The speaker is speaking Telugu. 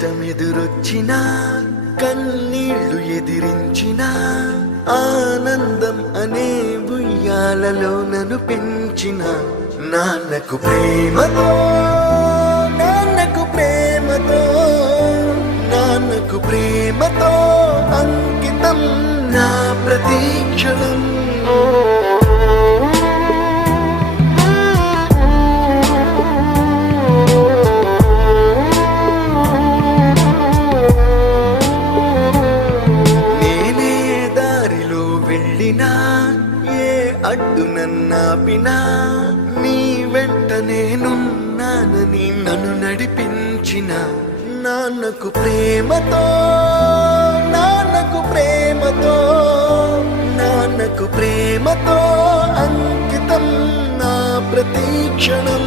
కష్టమెదురొచ్చినా కన్నీళ్లు ఎదిరించినా ఆనందం అనే ఉయ్యాలలో నన్ను పెంచిన నాన్నకు ప్రేమతో నాన్నకు ప్రేమతో నాన్నకు ప్రేమతో అంకితం నా ప్రతీక్షణం. నేనే దారిలో వెళ్ళినా ఏ అడ్డు నన్నాపినా నీ వెంట నేనున్నానని నన్ను నడిపించిన నాన్నకు ప్రేమతో నాన్నకు ప్రేమతో నాన్నకు ప్రేమతో అంకితం నా ప్రతీక్షణం.